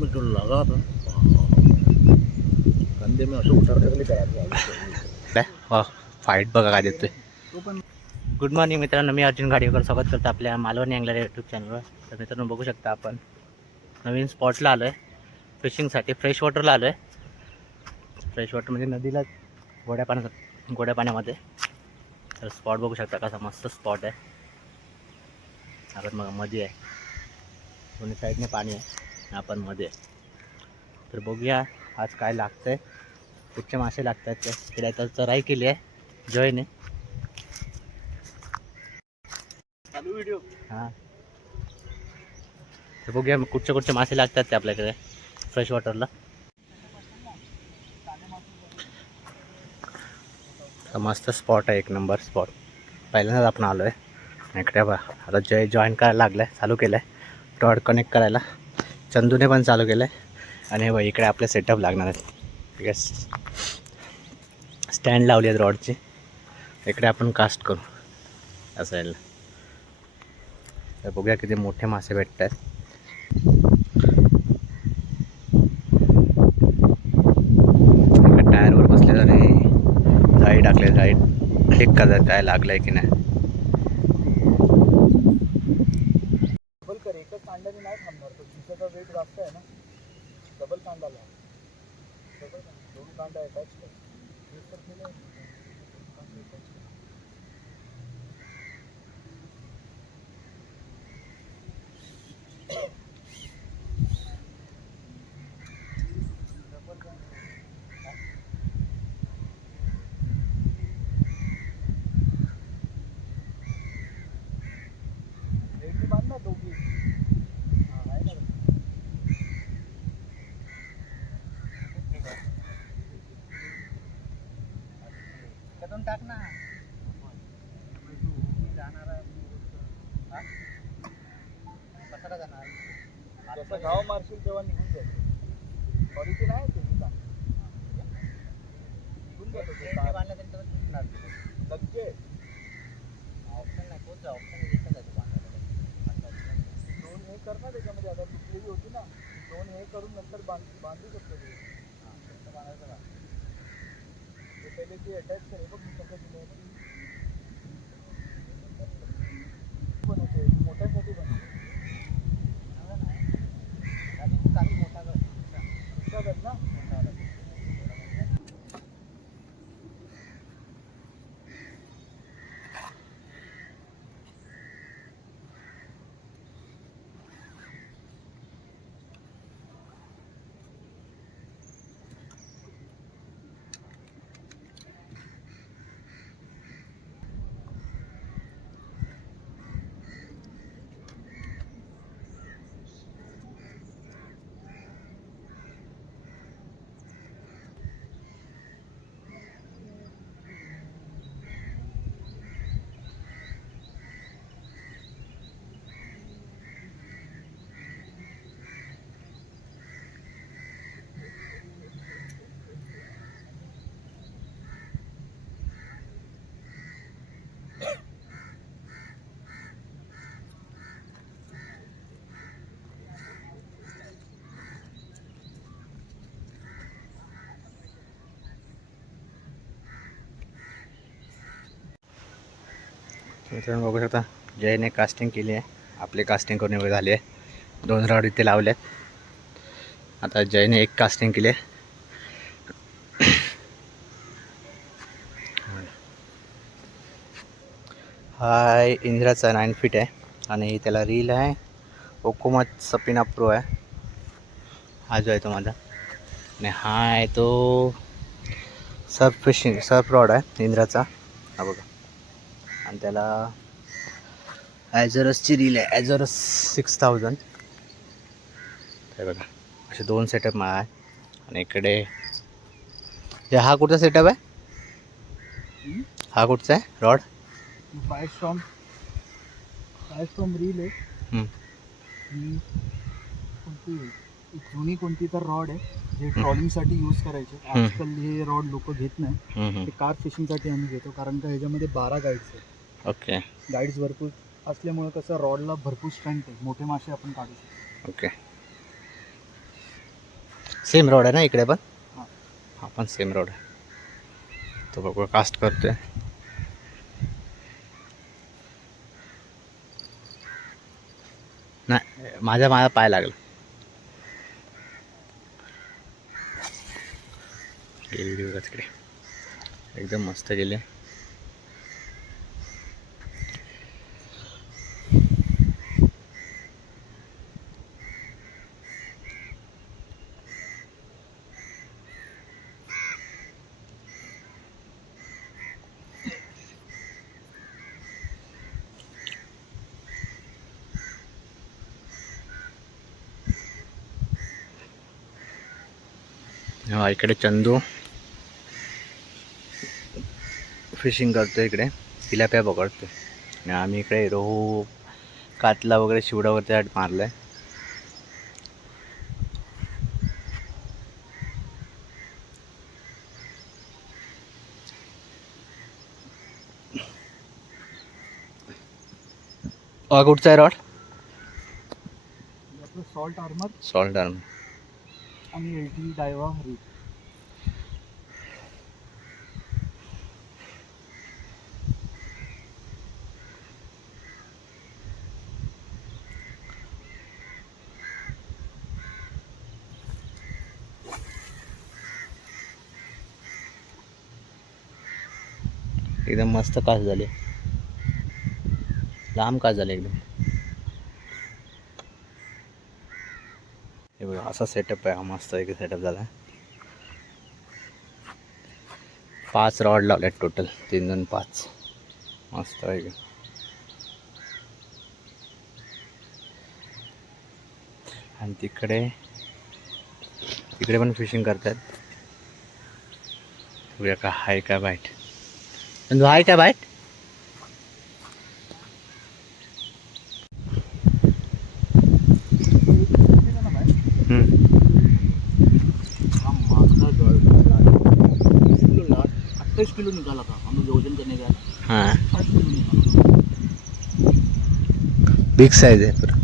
में जो लगा था कंधे में असं उतार कर करा वा फाईट बघा काय देतोय. गुड मॉर्निंग मित्रांनो, मी अर्जुन गाडीवर स्वागत करतो आपल्या मालवणी अँगलर यूट्यूब चॅनलवर. तर मित्रांनो बघू शकता आपण नवीन स्पॉटला आलो आहे फिशिंगसाठी. फ्रेश वॉटरला आलो आहे. फ्रेश वॉटर म्हणजे नदीला गोड्या पाण्यामध्ये. तर स्पॉट बघू शकता कसा मस्त स्पॉट आहे. आपण मग मध्ये आहे, दोन्ही साईडने पाणी आहे, आपण मध्ये आहे. तर बघूया आज काय लागतंय, कुठचे मासे लागत आहेत ते. तिकडे तर चराई केली आहे जॉयने. चालू व्हिडिओ हां. तर बघूया कुठचे मासे लागतात ते आपल्याकडे फ्रेश वॉटरला. मस्त स्पॉट आहे, एक नंबर स्पॉट. पहिल्यांदाच आपण आलो आहे इकडे. बघा आता जय जॉईन करायला लागलं आहे, चालू केलं आहे रॉड कनेक्ट करायला. चंदूने पण चालू केलं आहे. आणि हे बघ इकडे आपले सेटअप लागणार आहेत. ठीक आहे, स्टँड लावली आहेत रॉडची. इकडे आपण कास्ट करू असायला. तर बघूया किती मोठे मासे भेटत आहेत. इकडे टायरवर बसले आणि जाळी टाकले. जाळी चेक करतात काय लागलं आहे की नाही. डबल कर, एकच कांड्याने नाही थांबणार तो. तिच्याचा वेट जास्त आहे ना. डबल कांडाला डबल दोन कांडा अटॅच कर. एक तर केलं ना दोघी. हां आहे ना. त्यातून टाक ना. जाणार कसा जाणार. जसं घाव मारशील तेव्हा निघून जाईल. क्वालिटी नाही ते निघून जातो. बांधल्यानंतर सुटणार लगेच. ऑप्शन नाही, कोणतं ऑप्शन एकच आहे तो बांधायला. दोन हे कर ना त्याच्यामध्ये. आता तुटलेली होती ना, दोन हे करून नंतर बांधू शकतो ते. हां फक्त बांधायचं का ते पहिले ते अटॅच कर. बघ मी कसं दिलं बनवते. मोठ्यांसाठी बनवते. काही मोठा कर ना. मित्रांनो बघू शकता जयने कास्टिंग केली आहे. आपली कास्टिंग करून एवढे झाली आहे. 2 रॉड इथे लावले आहेत. आता जयने एक कास्टिंग केली आहे. हा इंद्राचा 9 फीट आहे आणि त्याला रील आहे ओकोमा सपिना प्रो आहे. हा जो आहे तो माझा. आणि हा आहे तो सर्फ रॉड आहे इंद्राचा. हा बघा. आणि त्याला ॲझरसची रील आहे. ॲझरस 6000. हे बघा असे 2 सेटअप मा आहे. आणि इकडे हा कुठचा सेटअप आहे. हा कुठचा आहे रॉड. फाय स्ट्रॉम रील आहे. जुनी कोणती तर रॉड आहे जे ट्रॉलिंगसाठी यूज करायचे. आजकाल हे रॉड लोक घेत नाही. ते कार फिशिंगसाठी आम्ही घेतो कारण का ह्याच्यामध्ये 12 गाईड्स आहेत. ओके. गाईड्स भरपूर असल्यामुळे कसं रॉडला भरपूर स्ट्रेंथ आहे. मोठे मासे आपण काढू शकतो. ओके. सेम रोड आहे ना इकडे पण? हां. हा पण सेम रोड आहे. तो बघू कास्ट करतोय. नाही माझा पाय लागला. गेली बघा तिकडे, एकदम मस्त गेले. हा इकडे चंदू फिशिंग करतो, इकडे तिलाप्या पकडतो. आणि आम्ही इकडे रोहू, कातला वगैरे शिवडावरती मारलाय. कुठचा आहे रॉड? आपलं सॉल्ट आर्मर सॉल्ट आर्म. आणि LT डायवा रीच. एकदम मस्त कास झाले, लांब कास झाले एकदम. हे बघा असा सेटअप आहे, मस्त एक सेटअप झाला. 5 रॉड लावले टोटल, 3 2 5. मस्त आहे. आणि तिकडे पण फिशिंग करतात. बघूया का हाय का बाईट. आणि हाय का बाईट? किलो 28 किलो निकाला था हम लोग वजन करने गया. हाँ 8 किलो निकाला. बिग साइज है पूरा.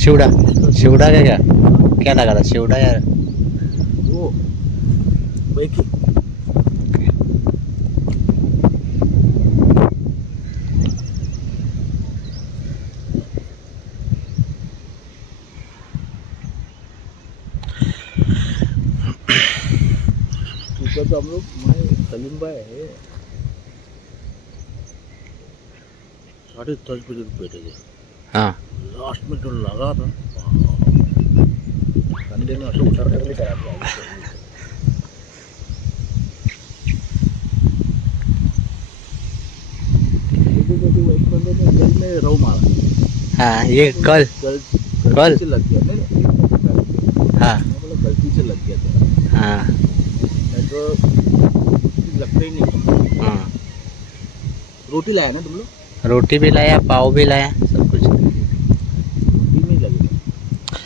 शिवड़ा क्या लगा था? शिवड़ा यार वो बैकी. तो हम लोग सलीम भाई है 3.5 किलो रुपये थे. हाँ लास्ट में जो लगा था कंधे में ऐसे उतार कर लेकर आया. एक बंदे ने गल में रौ मारा. हाँ ये कल गलती से लग गया. नहीं हाँ गलती से लग गया था. हाँ तो लगता ही नहीं. हाँ. रोटी लाया ना तुम लोग? रोटी भी लाया, पाव भी लाया, सब कुछ. रोटी में लगेगा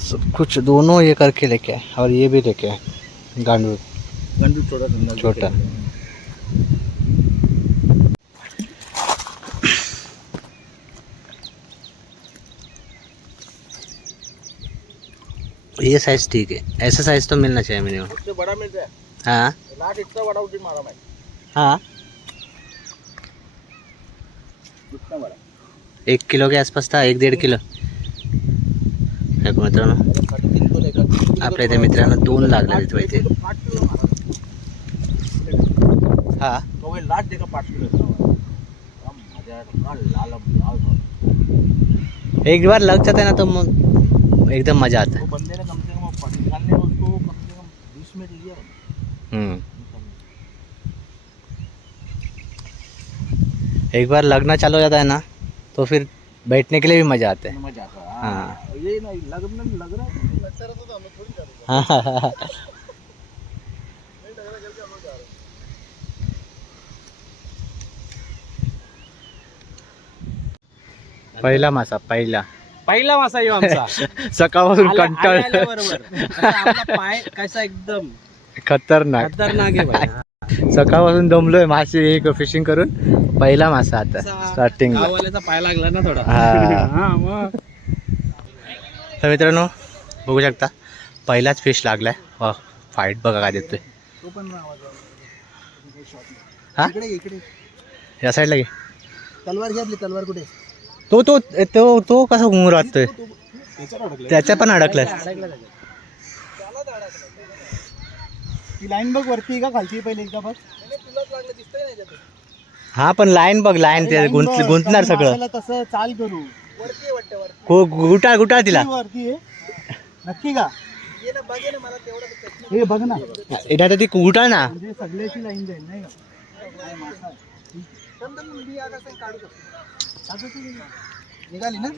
सब कुछ दोनों ये करके लेके आए. और ये भी लेके आए गांडू छोटा. ये साइज ठीक है, ऐसा साइज तो मिलना चाहिए मिनिमम. उससे बड़ा मिल रहा है. हाँ लाट इतना बड़ा उठी मारा मैं. हाँ इतना बड़ा 1 किलो के आसपास था, 1-1.5 किलो. मित्रांनो 3 तो लेकर आपल्या इथे मित्रांनो 2 लागले तिथे इथे. 5 किलो मारा. हाँ तो वे लाट देगा 5 किलो. लाल. एक बार लग जाता है ना तो एकदम मजा आता है. वो बंदे ने कम से कम निकालने में उसको कम से कम 20 मिनट लिया. एक बार लगना चालू हो जाता है ना तो फिर बैठने के लिए भी मजा आता है. मजा आता है. हाँ. ये नहीं लग रहा है. लगता रहता तो हम लोग थोड़ी कर रहे. हाँ नहीं लग रहा करके हम लोग जा रहे. पहिला मासा पहिला मासा येऊ आमचा. सकाळपासून कंटाळ. बरोबर आपला पाय कसा एकदम खतरनाक खतरनाक आहे बाई. सकाळपासून दमलोय मासे एक फिशिंग करून. पहिला मासा आता स्टार्टिंग. गाववाल्याचा पाय लागला ना थोडा. हा हा मग तर मित्रांनो बघू शकता पहिलाच फिश लागलाय. वा फाईट बघा काय देतोय. तो पण आवाज हा इकडे इकडे या साईडला घे. तलवार घे आपली तलवार कुठे तो तो तो तो कसा घुमून राहतोय. त्याच्या पण अडकलाय. ती लाईन बघ वरती का खालती पहिले एकदा बघ. तुलाच लागलं दिसतंय नाही त्यात. हा पण लाईन बघ लाईन ते गुंतणार सगळं. माशाला तसं चाल करू वरती वाटतं वरती गुटा तिला वरती आहे नक्की का ये ना बघे ना मला तेवढं हे बघ ना एटा ती गुटा ना म्हणजे सगळ्याची लाईन जाईल नाही का काय मासा आहे. मी आता काही काढू शकतो आता ती निघाली ना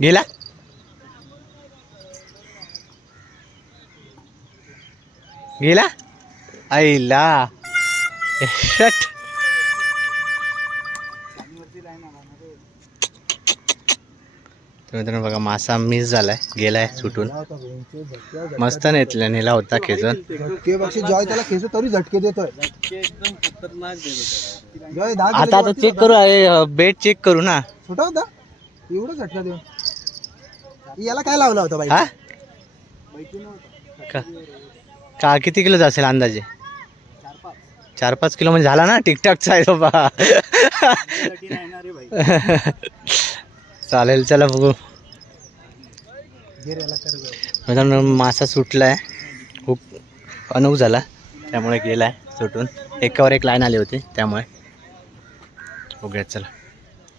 गेला गेला आईला शट. मित्रांनो बघा मासा मिस झालाय गेलाय सुटून. मस्त नेला होता खेचून. जॉय त्याला खेचू तरी झटके देतोय एकदम खतरनाक देत जॉय आता आता चेक करू बेट चेक करू ना. छोटा होता एवढं झटका देऊन याला काय लावला होता बाई हा का किती किलोचा असेल अंदाजे. 4-5 किलो म्हणजे झाला ना. टिकटॉकचा आहे बाबा. चालेल चला बघू. मित्रांनो मासा सुटलाय खूप अनुभव झाला त्यामुळे गेलाय सुटून. एकावर एक लाईन आली होती त्यामुळे बघूया चला.